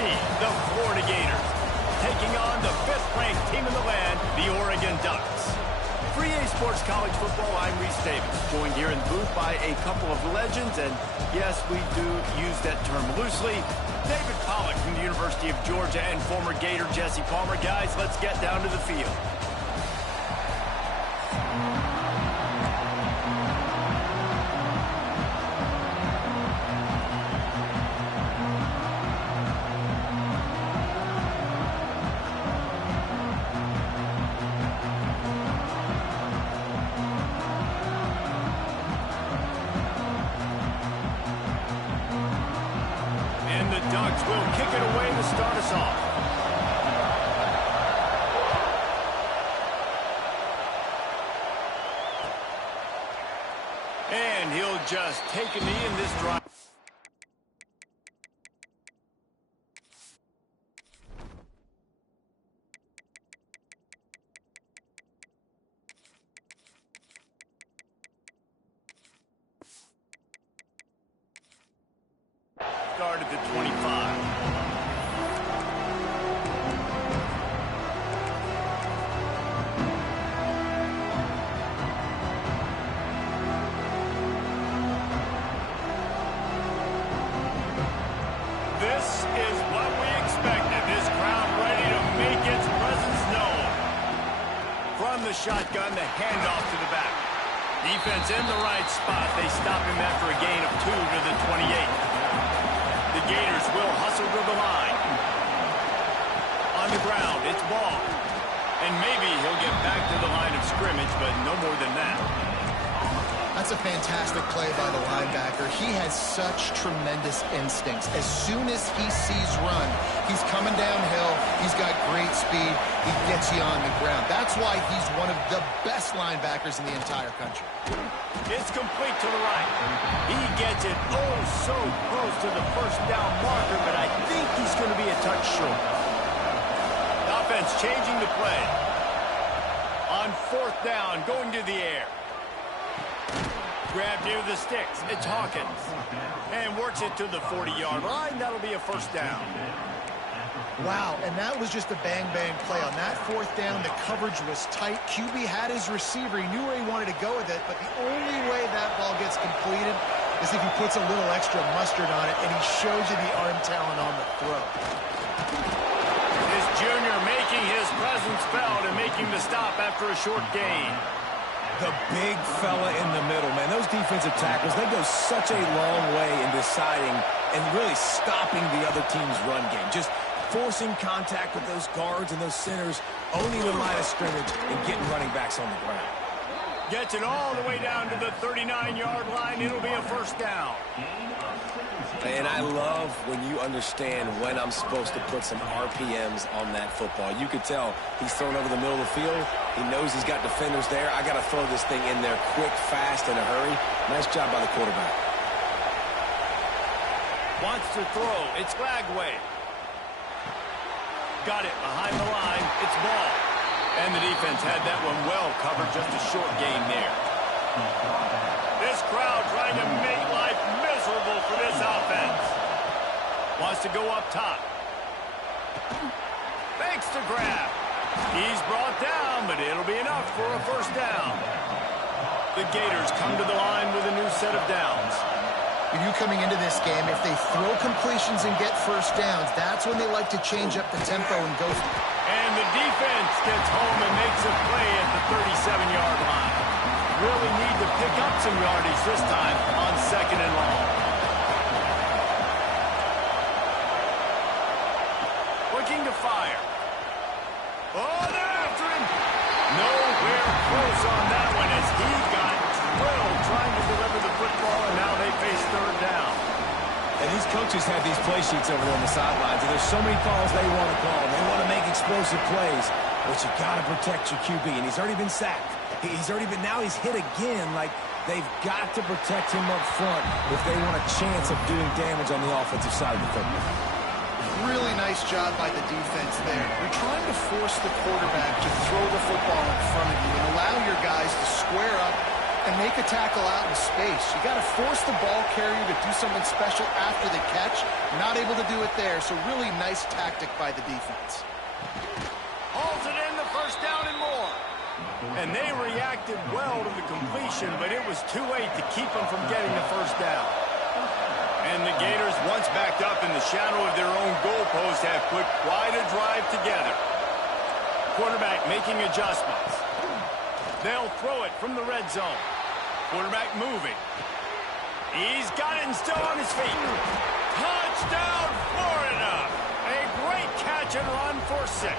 see the Florida Gators taking on the 5th-ranked team in the land, the Oregon Ducks. For EA Sports College Football, I'm Reese Davis, joined here in the booth by a couple of legends, and yes, we do use that term loosely. David Pollack from the University of Georgia and former Gator Jesse Palmer. Guys, let's get down to the field. Ducks will kick it away to start us off. And he'll just take a knee in this drive. Started at 25. This is what we expected. This crowd ready to make its presence known. From the shotgun, the handoff to the back. Defense in the right spot. They stop him after a gain of 2 to the 28. The Gators will hustle to the line. On the ground, it's ball. And maybe he'll get back to the line of scrimmage, but no more than that. That's a fantastic play by the linebacker. He has such tremendous instincts. As soon as he sees run, he's coming downhill. He's got great speed. He gets you on the ground. That's why he's one of the best linebackers in the entire country. It's complete to the right. He gets it oh so close to the first down marker, but I think he's going to be a touch short. Offense changing the play. On 4th down, going to the air. Grab near the sticks. It's Hawkins. And works it to the 40-yard line. That'll be a first down. Wow, and that was just a bang-bang play. On that 4th down, the coverage was tight. QB had his receiver. He knew where he wanted to go with it, but the only way that ball gets completed is if he puts a little extra mustard on it, and he shows you the arm talent on the throw. This junior making his presence felt and making the stop after a short gain. The big fella in the middle, man. Those defensive tackles, they go such a long way in deciding and really stopping the other team's run game. Just forcing contact with those guards and those centers, owning the line of scrimmage, and getting running backs on the ground. Gets it all the way down to the 39-yard line. It'll be a first down. And I love when you understand when I'm supposed to put some RPMs on that football. You could tell he's thrown over the middle of the field. He knows he's got defenders there. I got to throw this thing in there quick, fast, in a hurry. Nice job by the quarterback. Wants to throw. It's Glagway. Got it behind the line. It's ball. And the defense had that one well covered. Just a short gain there. This crowd trying to make life miserable for this offense. Wants to go up top. Thanks to grab. He's brought down, but it'll be enough for a first down. The Gators come to the line with a new set of downs. You knew coming into this game, if they throw completions and get first downs, that's when they like to change up the tempo and go. And the defense gets home and makes a play at the 37-yard line. Really need to pick up some yardage this time on 2nd and long. Looking to fire. Oh, they're after him. Nowhere close on that one as he got drilled trying to deliver the football, and now they face 3rd down. And these coaches have these play sheets over there on the sidelines, and there's so many calls they want to call. They want to make explosive plays, but you got to protect your QB, and he's already been sacked. Now he's hit again. Like, they've got to protect him up front if they want a chance of doing damage on the offensive side of the football. Really nice job by the defense there. You're trying to force the quarterback to throw the football in front of you and allow your guys to square up and make a tackle out in space. You got to force the ball carrier to do something special after the catch. Not able to do it there, so really nice tactic by the defense. Hauls it in, the first down and more. And they reacted well to the completion, but it was too late to keep them from getting the first down. And the Gators, once backed up in the shadow of their own goalpost, have put quite a drive together. Quarterback making adjustments. They'll throw it from the red zone. Quarterback moving. He's got it and still on his feet. Touchdown, Florida! A great catch and run for 6.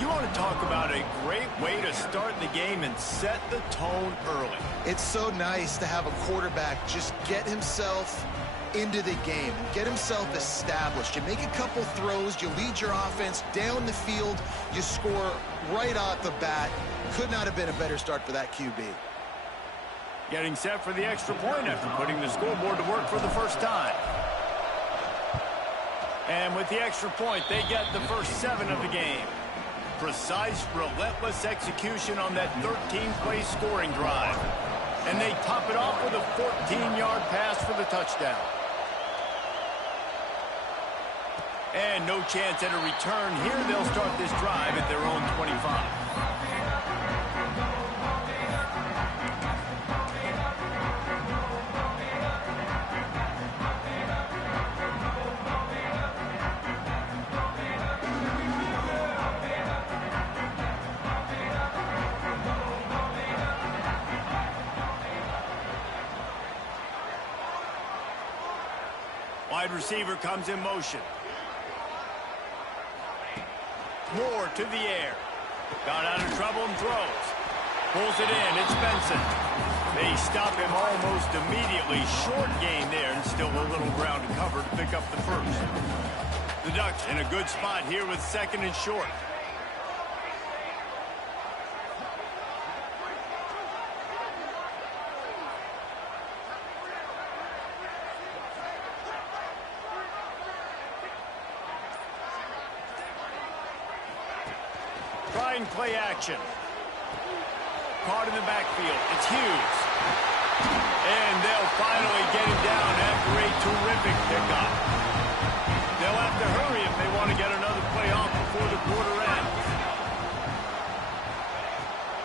You want to talk about a great way to start the game and set the tone early. It's so nice to have a quarterback just get himself into the game, get himself established. You make a couple throws, you lead your offense down the field, you score right off the bat. Could not have been a better start for that QB. Getting set for the extra point after putting the scoreboard to work for the first time. And with the extra point, they get the first 7 of the game. Precise, relentless execution on that 13-play scoring drive. And they top it off with a 14-yard pass for the touchdown. And no chance at a return here. They'll start this drive at their own 25. Wide receiver comes in motion. Moore to the air. Got out of trouble and throws. Pulls it in. It's Benson. They stop him almost immediately. Short gain there and still a little ground to cover to pick up the first. The Ducks in a good spot here with 2nd and short. Trying play action. Caught in the backfield. It's Hughes. And they'll finally get him down after a terrific pickup. They'll have to hurry if they want to get another play off before the quarter ends.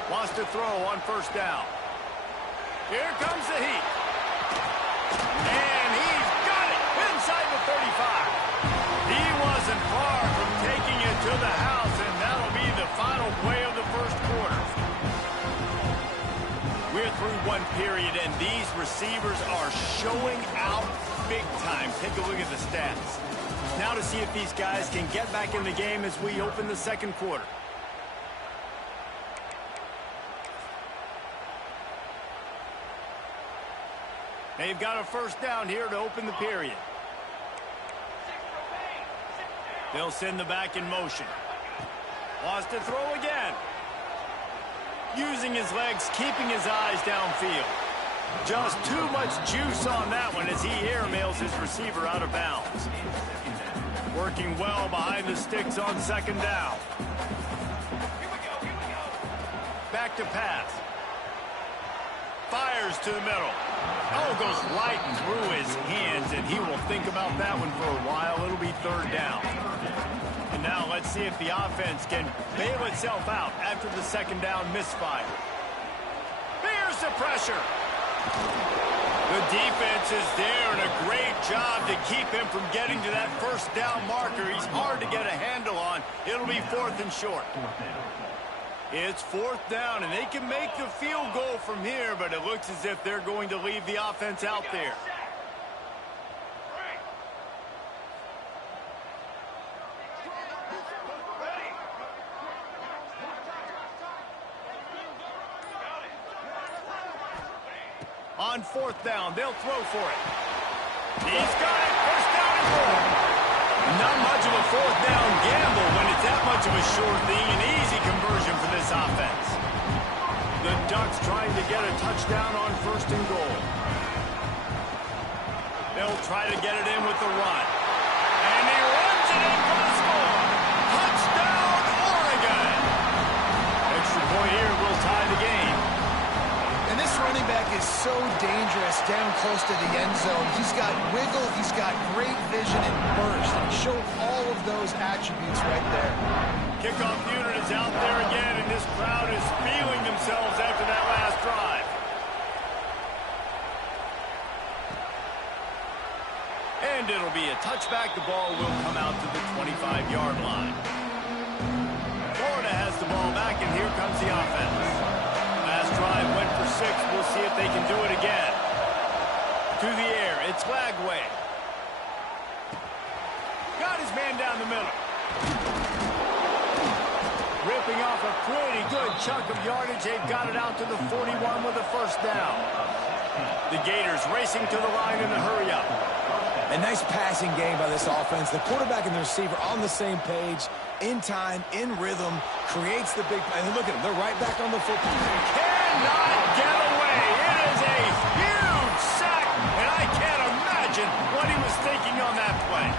Wants to throw on first down. Here comes the heat. And he's got it inside the 35. He wasn't far from taking it to the house, and that'll be the final play of the first quarter. We're through one period, and these receivers are showing out big time. Take a look at the stats. Now to see if these guys can get back in the game as we open the second quarter. They've got a first down here to open the period. They'll send the back in motion. Wants to throw again. Using his legs, keeping his eyes downfield. Just too much juice on that one as he airmails his receiver out of bounds. Working well behind the sticks on 2nd down. Back to pass. Fires to the middle. Oh, goes right through his hands, and he will think about that one for a while. It'll be 3rd down. And now let's see if the offense can bail itself out after the 2nd down misfire. Here's the pressure. The defense is there, and a great job to keep him from getting to that first down marker. He's hard to get a handle on. It'll be 4th and short. It's 4th down, and they can make the field goal from here, but it looks as if they're going to leave the offense out there. On 4th down, they'll throw for it. He's got it. First down and 4. Not much of a 4th down gamble when it's that much of a sure thing. An easy conversion for this offense. The Ducks trying to get a touchdown on 1st and goal. They'll try to get it in with the run. And he runs it in for the score. Touchdown, Oregon. Extra point here will tie the game. so dangerous down close to the end zone. He's got wiggle, he's got great vision and burst, and he showed all of those attributes right there. Kickoff unit is out there again, and this crowd is feeling themselves after that last drive. And it'll be a touchback. The ball will come out to the 25-yard line. Florida has the ball back, and here comes the offense. Last drive went for 6. We'll see if they can do it again. To the air, it's Lagway. Got his man down the middle. Ripping off a pretty good chunk of yardage. They've got it out to the 41 with a first down. The Gators racing to the line in the hurry-up. A nice passing game by this offense. The quarterback and the receiver on the same page, in time, in rhythm, creates the big play. And look at them. They're right back on the football. Cannot get away. It is a huge sack, and I can't imagine what he was thinking on that play.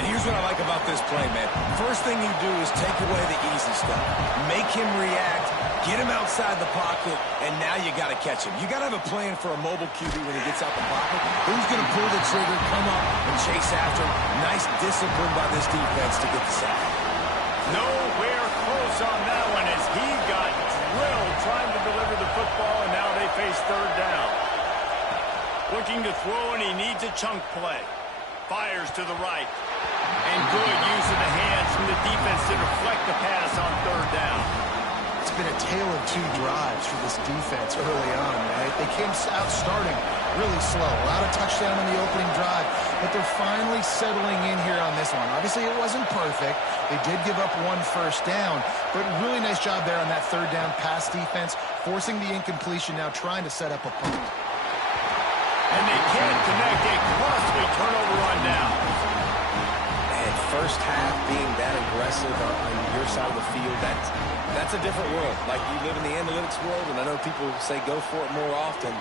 And here's what I like about this play, man. First thing you do is take away the easy stuff. Make him react, get him outside the pocket, and now you got to catch him. You got to have a plan for a mobile QB when he gets out the pocket. Who's going to pull the trigger, come up, and chase after him? Nice discipline by this defense to get the sack. Nowhere close on that one as he got drilled trying to deliver the football, and now they face third down. Looking to throw, and he needs a chunk play. Fires to the right. And good use of the hands from the defense to deflect the pass on third down. It's been a tale of 2 drives for this defense early on, right? They came out starting really slow. A lot of touchdown on the opening drive, but they're finally settling in here on this one. Obviously, it wasn't perfect. They did give up 1 first down, but really nice job there on that third down pass defense, forcing the incompletion, now trying to set up a punt. And they can't connect a costly turnover on down. And first half being that aggressive on your side of the field, that's a different world. Like, you live in the analytics world, and I know people say go for it more often.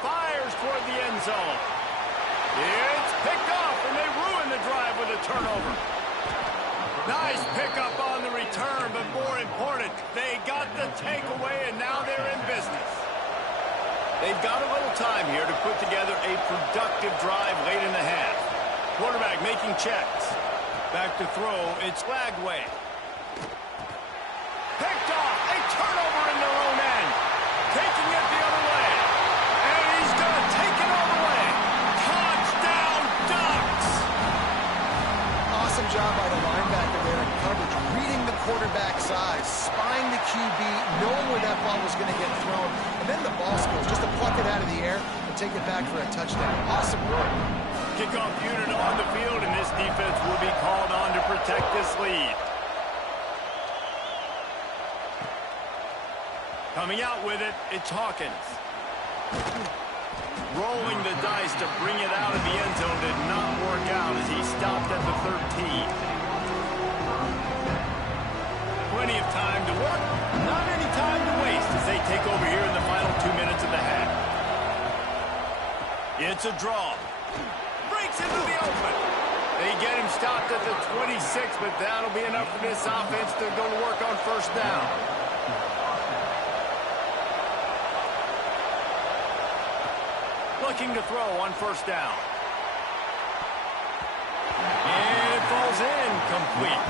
Fires toward the end zone. It's picked off, and they ruin the drive with a turnover. Nice pickup on the return, but more important, they got the takeaway, and now they're in business. They've got a little time here to put together a productive drive late in the half. Quarterback making checks. Back to throw, it's Lagway. Picked off, a turnover in their own end. Taking it the other way. And he's going to take it all the way. Touchdown, Ducks! Awesome job by the linebacker there in coverage, reading the quarterback's eyes, spying the QB, knowing where that ball was going to get thrown, and then the ball skills, just to pluck it out of the air and take it back for a touchdown. Awesome work. Kickoff unit on the field, and this defense will be called on to protect this lead. Coming out with it, it's Hawkins. Rolling the dice to bring it out of the end zone did not work out as he stopped at the 13. Plenty of time to work, not any time to waste as they take over here in the final 2 minutes of the half. It's a draw. Breaks into the open. They get him stopped at the 26, but that'll be enough for this offense to go to work on first down. Looking to throw on first down. And it falls in complete.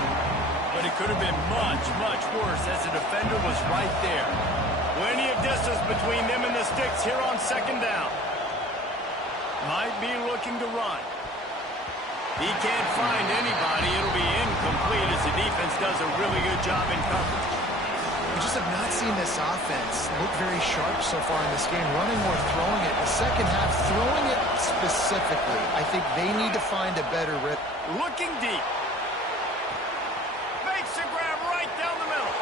But it could have been much, much worse as the defender was right there. Plenty of distance between them and the sticks here on second down. Might be looking to run. He can't find anybody. It'll be incomplete as the defense does a really good job in coverage. We just have not seen this offense look very sharp so far in this game, running or throwing it. The second half, throwing it specifically. I think they need to find a better rip. Looking deep. Makes the grab right down the middle.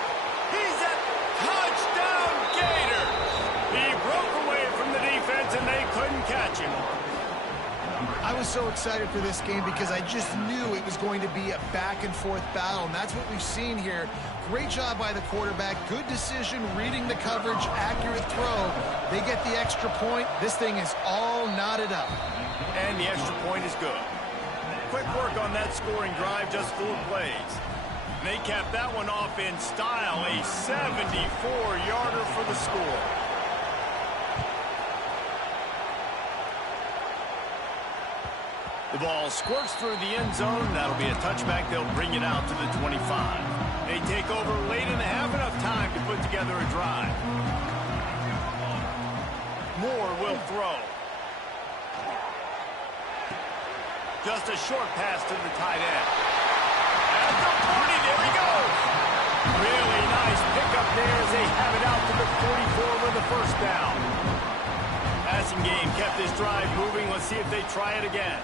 He's at touchdown Gator. He broke away from the defense and they couldn't catch him. I was so excited for this game because I just knew it was going to be a back-and-forth battle, and that's what we've seen here. Great job by the quarterback. Good decision, reading the coverage, accurate throw. They get the extra point. This thing is all knotted up. And the extra point is good. Quick work on that scoring drive, just 4 plays. They capped that one off in style, a 74-yarder for the score. The ball squirts through the end zone. That'll be a touchback. They'll bring it out to the 25. They take over late in the half, enough time to put together a drive. Moore will throw. Just a short pass to the tight end. At the 40, there he goes. Really nice pickup there as they have it out to the 44 with the first down. Passing game kept this drive moving. Let's see if they try it again.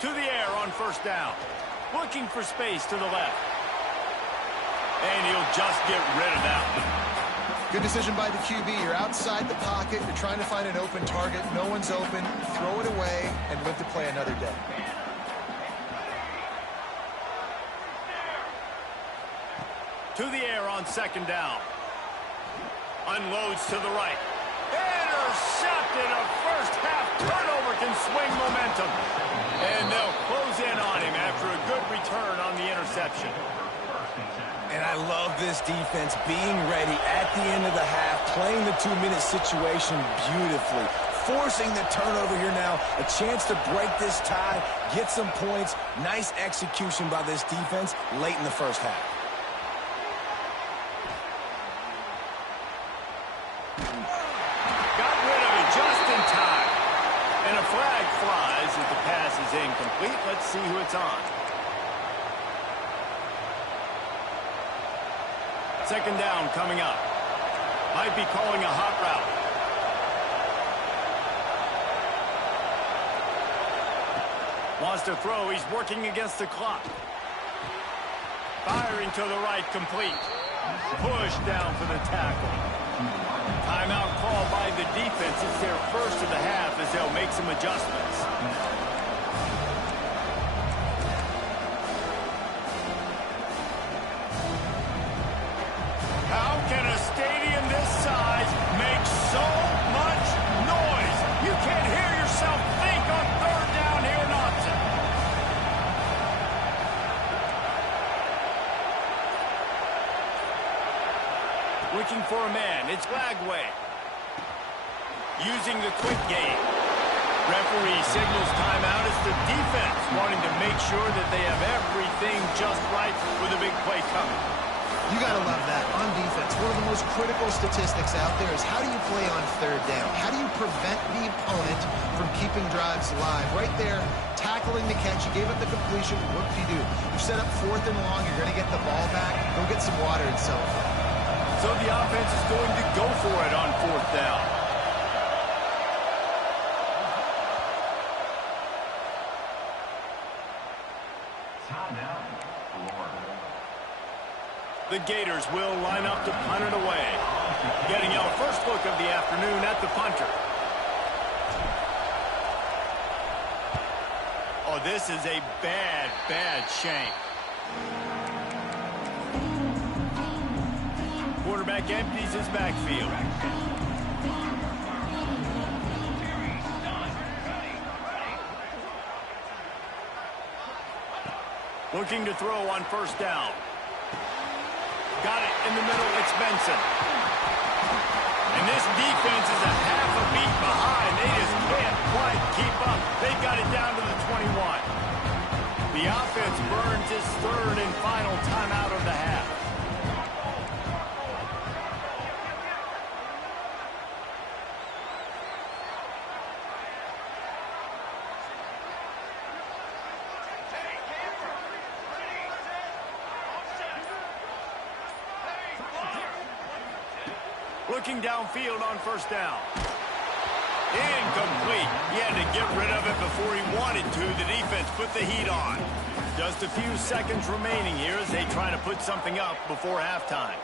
To the air on first down. Looking for space to the left. And he'll just get rid of that one. Good decision by the QB. You're outside the pocket. You're trying to find an open target. No one's open. Throw it away and live to play another day. To the air on second down. Unloads to the right. Intercepted. A first half turnover can swing momentum. And they'll close in on him after a good return on the interception. And I love this defense being ready at the end of the half, playing the 2-minute situation beautifully, forcing the turnover here now, a chance to break this tie, get some points. Nice execution by this defense late in the first half. Got rid of it just in time. And a flag flies as the pass is incomplete. Let's see who it's on. Second down coming up. Might be calling a hot route. Wants to throw. He's working against the clock. Firing to the right, complete. Push down for the tackle. Timeout called by the defense. It's their first of the half as they'll make some adjustments. How can a stadium this size make so much noise? You can't hear yourself think on third down here, Notson. Looking for a man. It's Lagway. Using the quick game. Referee signals timeout as the defense wanting to make sure that they have everything just right with a big play coming. You got to love that. On defense, one of the most critical statistics out there is how do you play on third down? How do you prevent the opponent from keeping drives alive? Right there, tackling the catch. You gave up the completion. What do you do? You set up fourth and long. You're going to get the ball back. Go get some water and celebrate. So the offense is going to go for it on fourth down. The Gators will line up to punt it away. Getting our first look of the afternoon at the punter. Oh, this is a bad, bad shank. Quarterback empties his backfield. Looking to throw on first down. Got it in the middle. It's Benson. And this defense is a half a beat behind. They just can't quite keep up. They've got it down to the 21. The offense burns its third and final timeout of the half. Looking downfield on first down. Incomplete. He had to get rid of it before he wanted to. The defense put the heat on. Just a few seconds remaining here as they try to put something up before halftime.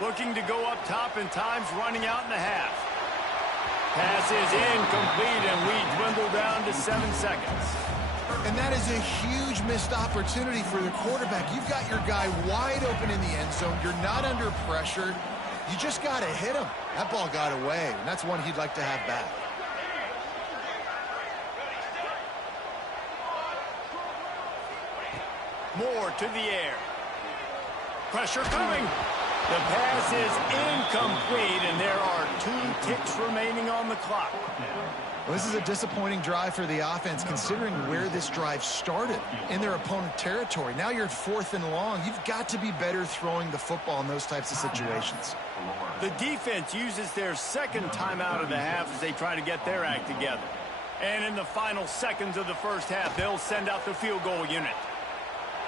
Looking to go up top, and time's running out in the half. Pass is incomplete, and we dwindle down to 7 seconds. And that is a huge missed opportunity for the quarterback. You've got your guy wide open in the end zone. You're not under pressure. You just got to hit him. That ball got away, and that's one he'd like to have back. Moore to the air. Pressure coming. The pass pass is incomplete, and there are 2 ticks remaining on the clock. Well, this is a disappointing drive for the offense, considering where this drive started, in their opponent territory. Now you're at 4th and long. You've got to be better throwing the football in those types of situations. The defense uses their second timeout of the half as they try to get their act together. And in the final seconds of the first half, they'll send out the field goal unit.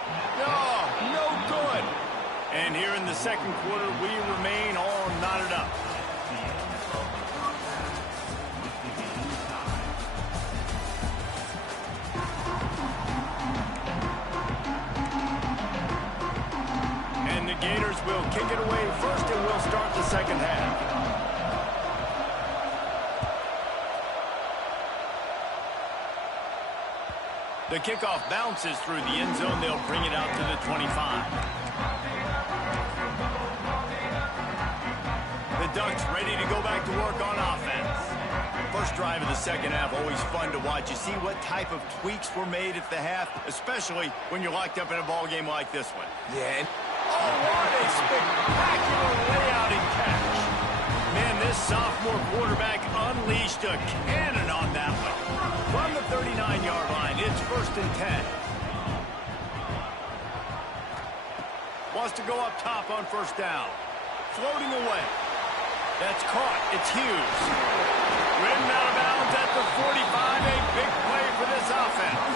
No good. And here in the second quarter, we remain all knotted up. And the Gators will kick it away first, and we'll start the second half. The kickoff bounces through the end zone. They'll bring it out to the 25. The Ducks ready to go back to work on offense. First drive of the second half, always fun to watch. You see what type of tweaks were made at the half, especially when you're locked up in a ball game like this one. Yeah. Oh, what a spectacular layout and catch. Man, this sophomore quarterback unleashed a cannon on that one. From the 39-yard line, it's 1st and 10. Wants to go up top on first down. Floating away. That's caught. It's Hughes. Ridden out of bounds at the 45. A big play for this offense.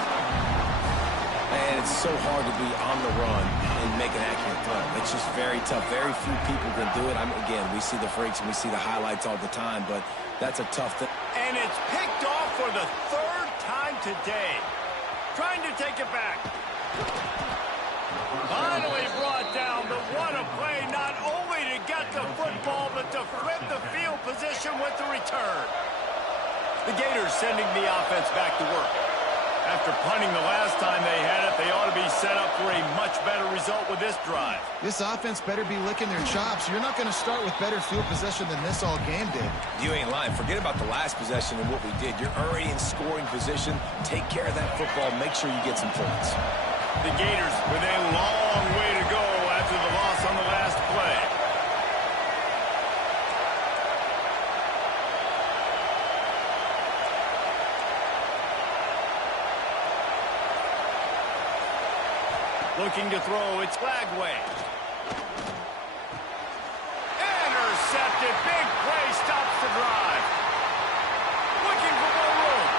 And it's so hard to be on the run and make an accurate throw. It's just very tough. Very few people can do it. Again, we see the freaks and we see the highlights all the time, but that's a tough thing. And it's picked off for the 3rd time today. Trying to take it back. Finally brought down, but what a play, not only to get the football, but to flip the field position with the return. The Gators sending the offense back to work. After punting the last time they had it, they ought to be set up for a much better result with this drive. This offense better be licking their chops. You're not going to start with better field possession than this all game did. You ain't lying. Forget about the last possession and what we did. You're already in scoring position. Take care of that football. Make sure you get some points. The Gators with a long way to go after the loss on the last play. Looking to throw, it's Flagway. Intercepted, big play, stops the drive. Looking for more room.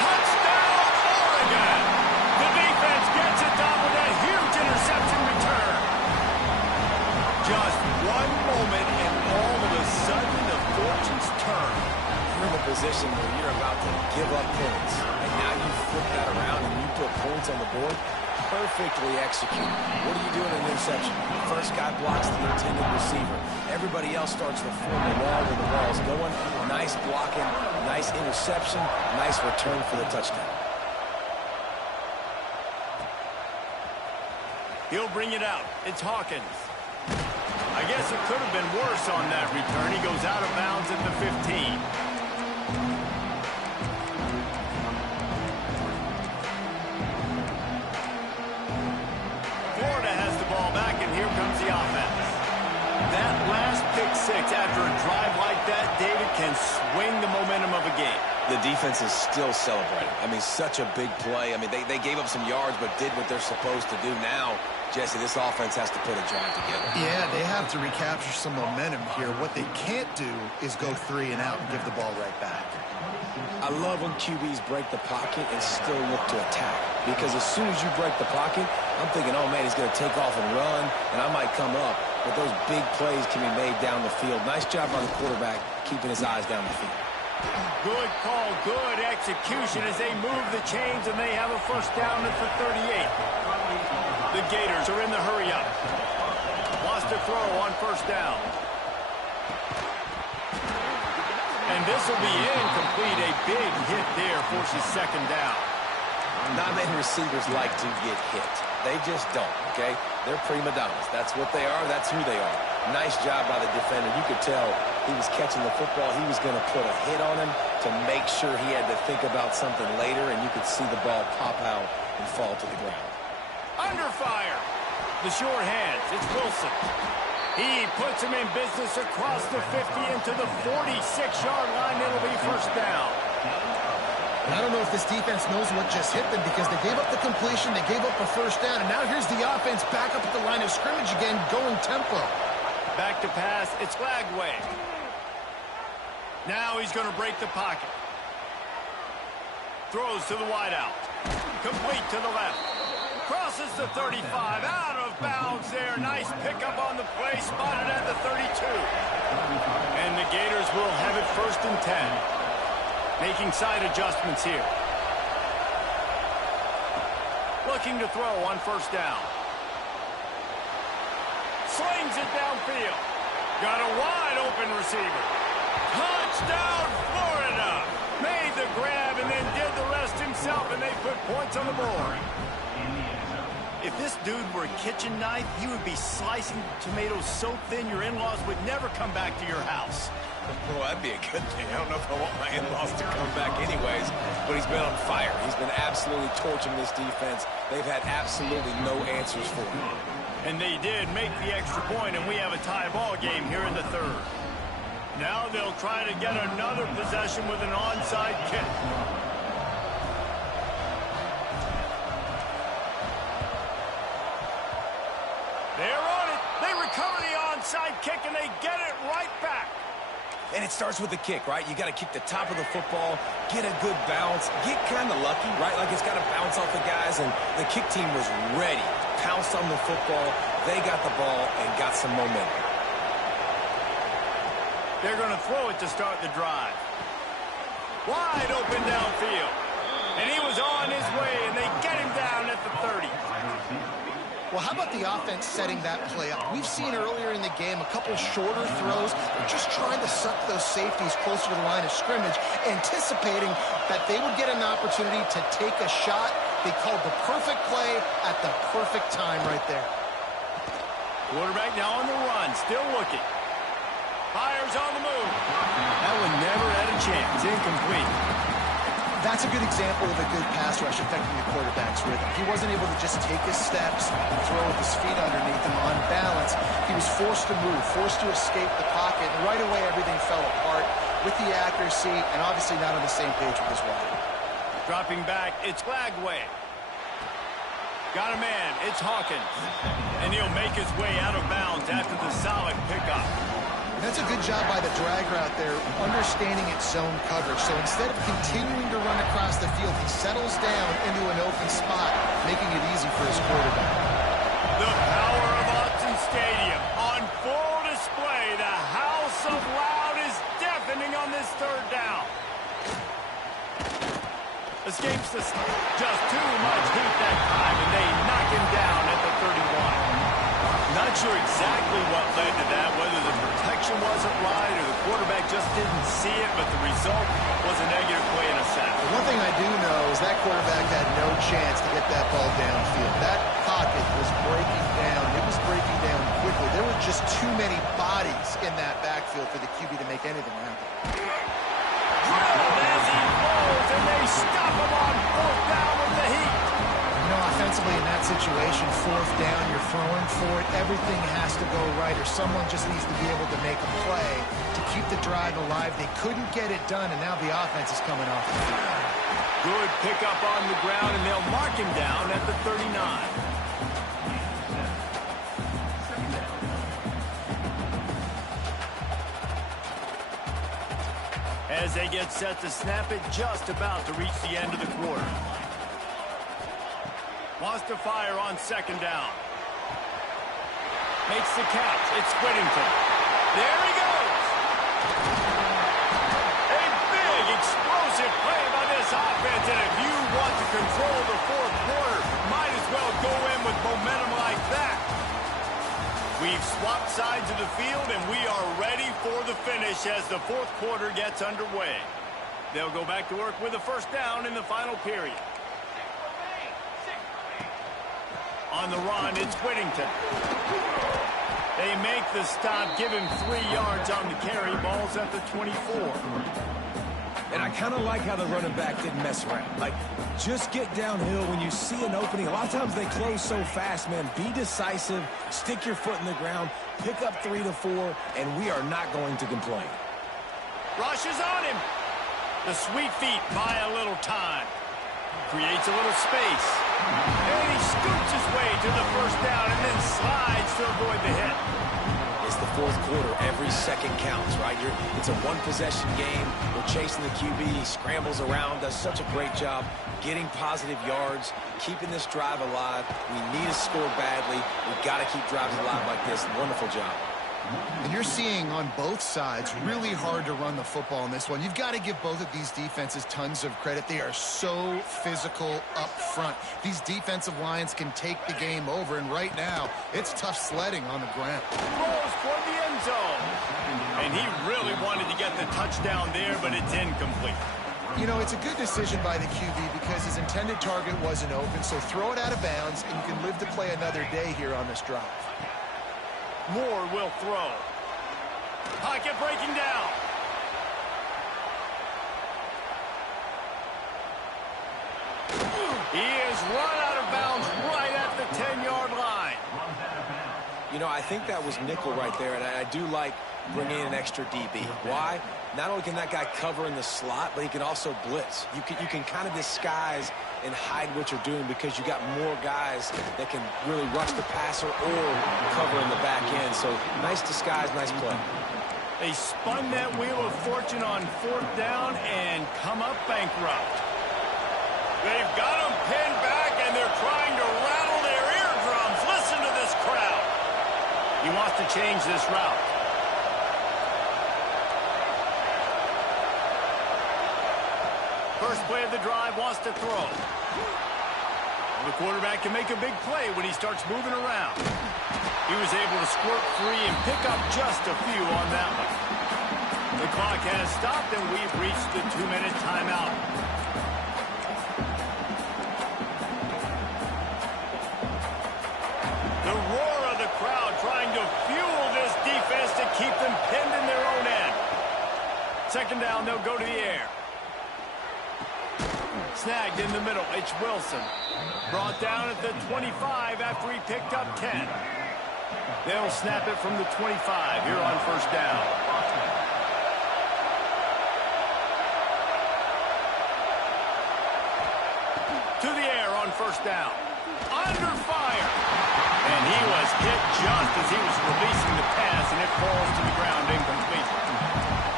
Touchdown, Oregon! The defense gets it done with a huge interception return. Just one moment, and all of a sudden, the fortunes turn. You're in a position where you're about to give up points. And now you flip that around and you put points on the board. Perfectly executed. What do you do in an interception? First guy blocks the intended receiver. Everybody else starts to form the wall where the ball's going. Nice blocking, nice interception, nice return for the touchdown. He'll bring it out. It's Hawkins. I guess it could have been worse on that return. He goes out of bounds at the 15. Here comes the offense. That last pick six after a drive like that, David, can swing the momentum of a game. The defense is still celebrating. I mean, such a big play. I mean, they gave up some yards but did what they're supposed to do. Now, Jesse, this offense has to put a drive together. Yeah, they have to recapture some momentum here. What they can't do is go 3 and out and give the ball right back. I love when QBs break the pocket and still look to attack. Because as soon as you break the pocket, I'm thinking, oh, man, he's going to take off and run, and I might come up. But those big plays can be made down the field. Nice job by the quarterback keeping his eyes down the field. Good call, good execution as they move the chains, and they have a first down at the 38. The Gators are in the hurry-up. Wants to throw on first down. And this will be incomplete. A big hit there forces second down. Not many receivers like to get hit. They just don't, okay? They're prima donnas. That's what they are. That's who they are. Nice job by the defender. You could tell he was catching the football. He was going to put a hit on him to make sure he had to think about something later, and you could see the ball pop out and fall to the ground. Under fire. The short hands, it's Wilson. He puts him in business across the 50 into the 46-yard line. It'll be first down. I don't know if this defense knows what just hit them because they gave up the completion, they gave up a first down, and now here's the offense back up at the line of scrimmage again, going tempo. Back to pass, it's Lagway. Now he's going to break the pocket. Throws to the wideout. Complete to the left. Crosses the 35, out of bounds there. Nice pickup on the play, spotted at the 32. And the Gators will have it 1st and 10. Making side adjustments here. Looking to throw on first down. Slings it downfield. Got a wide open receiver. Touchdown, Florida! Made the grab and then did the rest himself, and they put points on the board. If this dude were a kitchen knife, he would be slicing tomatoes so thin your in-laws would never come back to your house. Well, that'd be a good thing. I don't know if I want my in-laws to come back anyways, but he's been on fire. He's been absolutely torching this defense. They've had absolutely no answers for him. And they did make the extra point, and we have a tie ball game here in the 3rd. Now they'll try to get another possession with an onside kick. They're on it. They recover the onside kick, and they get it right back. And it starts with the kick, right? You got to kick the top of the football, get a good bounce, get kind of lucky, right? Like it's got to bounce off the guys, and the kick team was ready. Pounced on the football. They got the ball and got some momentum. They're going to throw it to start the drive. Wide open downfield. And he was on his way, and they get him down at the 30. Well, how about the offense setting that play up? We've seen earlier in the game a couple shorter throws. They're just trying to suck those safeties closer to the line of scrimmage, anticipating that they would get an opportunity to take a shot. They called the perfect play at the perfect time right there. Quarterback now on the run, still looking. Fires on the move. That one never had a chance. Incomplete. That's a good example of a good pass rush affecting the quarterback's rhythm. He wasn't able to just take his steps and throw with his feet underneath him on balance. He was forced to move, forced to escape the pocket, and right away everything fell apart with the accuracy and obviously not on the same page with his wife. Dropping back, it's Lagway. Got a man, it's Hawkins. And he'll make his way out of bounds after the solid pickup. That's a good job by the drag route there, understanding its zone coverage. So instead of continuing to run across the field, he settles down into an open spot, making it easy for his quarterback. The power of Autzen Stadium on full display. The house of loud is deafening on this 3rd down. Escapes the just too much heat that time, and they knock him down at the 31. Not sure exactly what led to that, whether the protection wasn't right or the quarterback just didn't see it, but the result was a negative play and a sack. The one thing I do know is that quarterback had no chance to get that ball downfield. That pocket was breaking down. It was breaking down quickly. There were just too many bodies in that backfield for the QB to make anything happen. Drilled as he falls, and they stop him on 4th down with the heat. You know, offensively in that situation, 4th down, you're throwing for it. Everything has to go right, or someone just needs to be able to make a play to keep the drive alive. They couldn't get it done, and now the offense is coming off the field. Good pickup on the ground, and they'll mark him down at the 39. As they get set to snap it, just about to reach the end of the quarter. Wants to fire on 2nd down. Makes the catch. It's Whittington. There he goes. A big, explosive play by this offense. And if you want to control the 4th quarter, might as well go in with momentum like that. We've swapped sides of the field, and we are ready for the finish as the 4th quarter gets underway. They'll go back to work with a 1st down in the final period. On the run, it's Whittington. They make the stop, give him 3 yards on the carry. Ball's at the 24. And I kind of like how the running back didn't mess around. Like, just get downhill when you see an opening. A lot of times they close so fast, man. Be decisive, stick your foot in the ground, pick up 3 to 4, and we are not going to complain. Rushes on him. The sweet feet buy a little time. Creates a little space. And he scoots his way to the first down and then slides to avoid the hit. It's the fourth quarter. Every second counts, right? It's a one-possession game. We're chasing the QB. He scrambles around, does such a great job getting positive yards, keeping this drive alive. We need to score badly. We've got to keep drives alive like this. Wonderful job. And you're seeing on both sides really hard to run the football in this one. You've got to give both of these defenses tons of credit. They are so physical up front. These defensive lines can take the game over, and right now, it's tough sledding on the ground. Throws toward the end zone. And he really wanted to get the touchdown there, but it's incomplete. You know, it's a good decision by the QB because his intended target wasn't open, so throw it out of bounds, and you can live to play another day here on this drive. Moore will throw. Pocket breaking down. He is run out of bounds right at the 10-yard line. You know, I think that was nickel right there, and I do like bringing in an extra DB. Why? Not only can that guy cover in the slot, but he can also blitz. You can kind of disguise and hide what you're doing because you got more guys that can really rush the passer or cover in the back end. So nice disguise, nice play. They spun that wheel of fortune on fourth down and come up bankrupt. They've got them pinned back and they're trying to rattle their eardrums. Listen to this crowd. He wants to change this route. First play of the drive, wants to throw. The quarterback can make a big play when he starts moving around. He was able to squirt free and pick up just a few on that one. The clock has stopped and we've reached the 2-minute timeout. The roar of the crowd trying to fuel this defense to keep them pinned in their own end. Second down, they'll go to the air. Snagged in the middle, it's Wilson. Brought down at the 25 after he picked up 10. They'll snap it from the 25 here on first down. To the air on first down. Under fire. And he was hit just as he was releasing the pass, and it falls to the ground incomplete.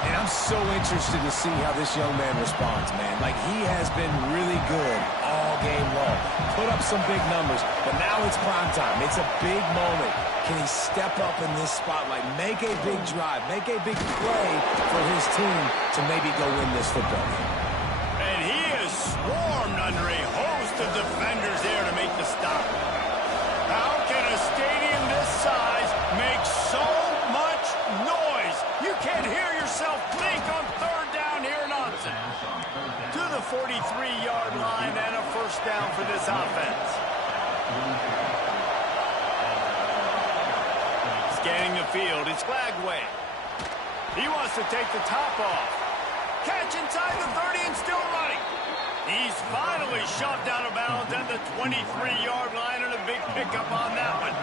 And I'm so interested to see how this young man responds, man. Like, he has been really good all game long. Put up some big numbers, but now it's prime time. It's a big moment. Can he step up in this spotlight, make a big drive, make a big play for his team to maybe go win this football game? And he is swarmed under a host of defenders there to make the stop. How can a stadium this size make so much noise? You can't hear yourself blink on third down here in Austin. To the 43-yard line and a first down for this offense. Scanning the field, it's Flagway. He wants to take the top off. Catch inside the 30 and still running. He's finally shoved out of bounds at the 23-yard line and a big pickup on that one.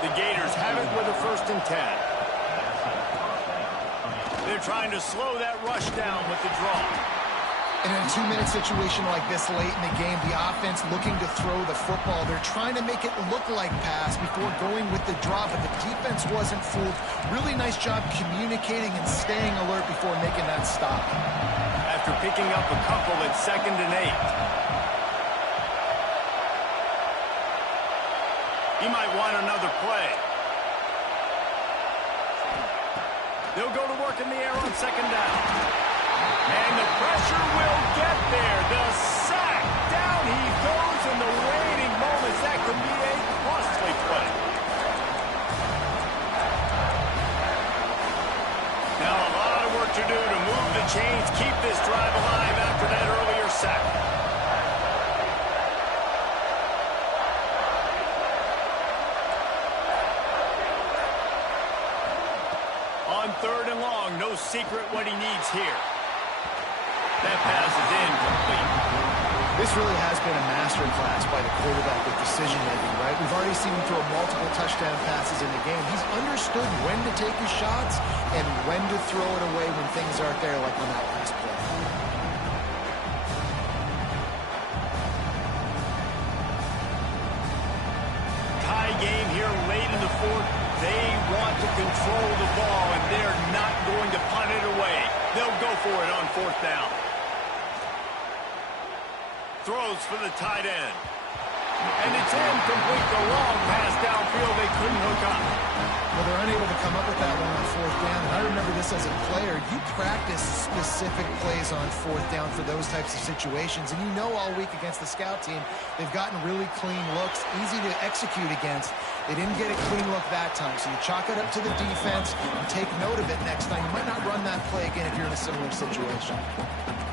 The Gators have it with a 1st and 10. They're trying to slow that rush down with the draw. And in a 2-minute situation like this late in the game, the offense looking to throw the football. They're trying to make it look like pass before going with the draw, but the defense wasn't fooled. Really nice job communicating and staying alert before making that stop. After picking up a couple at 2nd and 8. He might want another play. They'll go to work in the air on 2nd down. And the pressure will get there. The sack. Down he goes in the waning moments. That could be a costly play. Now a lot of work to do to move the chains, keep this drive alive after that earlier sack. On 3rd and long, no secret what he needs here. That pass is incomplete. This really has been a masterclass by the quarterback with decision-making, right? We've already seen him throw multiple touchdown passes in the game. He's understood when to take his shots and when to throw it away when things aren't there, like on that last play. Tie game here late in the fourth. They want to control the ball, and they're not going to punt it away. They'll go for it on fourth down. Throws for the tight end. And it's incomplete. The long pass downfield. They couldn't hook up. Well, they're unable to come up with that one on fourth down. And I remember this as a player. You practice specific plays on fourth down for those types of situations. And you know all week against the scout team, they've gotten really clean looks, easy to execute against. They didn't get a clean look that time. So you chalk it up to the defense and take note of it next time. You might not run that play again if you're in a similar situation.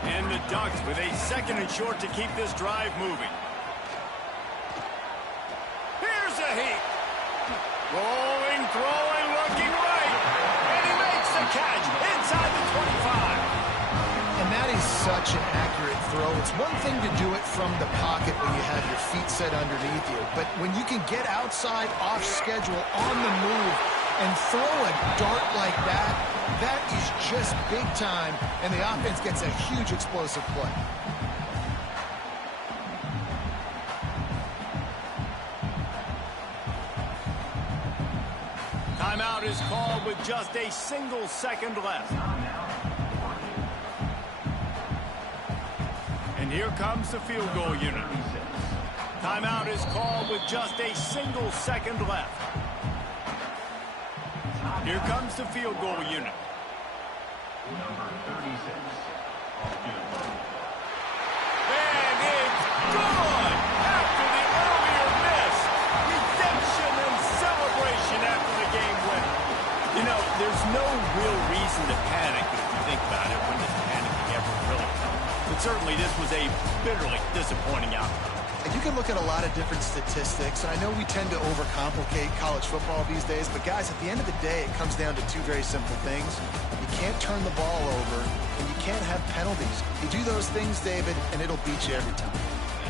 And the Ducks with a 2nd and short to keep this drive moving. Here's a heat. Rolling, throwing, looking right. And he makes the catch inside the 25. And that is such an accurate throw. It's one thing to do it from the pocket when you have your feet set underneath you. But when you can get outside, off schedule, on the move, and throw a dart like that, that is just big time, and the offense gets a huge explosive play. Timeout is called with just a single second left. And here comes the field goal unit. Timeout is called with just a single second left. Here comes the field goal unit. Number 36. And it's good! After the earlier miss. Redemption and celebration after the game winner. You know, there's no real reason to panic, but if you think about it, when does panicking ever really come? But certainly this was a bitterly disappointing outcome. And you can look at a lot of different statistics, and I know we tend to overcomplicate college football these days, but guys, at the end of the day, it comes down to two very simple things. You can't turn the ball over, and you can't have penalties. You do those things, David, and it'll beat you every time.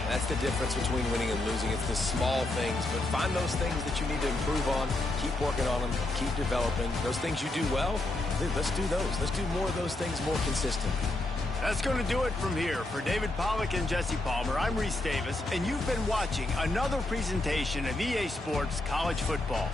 That's the difference between winning and losing. It's the small things, but find those things that you need to improve on, keep working on them, keep developing. Those things you do well, let's do those. Let's do more of those things more consistently. That's going to do it from here. For David Pollack and Jesse Palmer, I'm Reese Davis, and you've been watching another presentation of EA Sports College Football.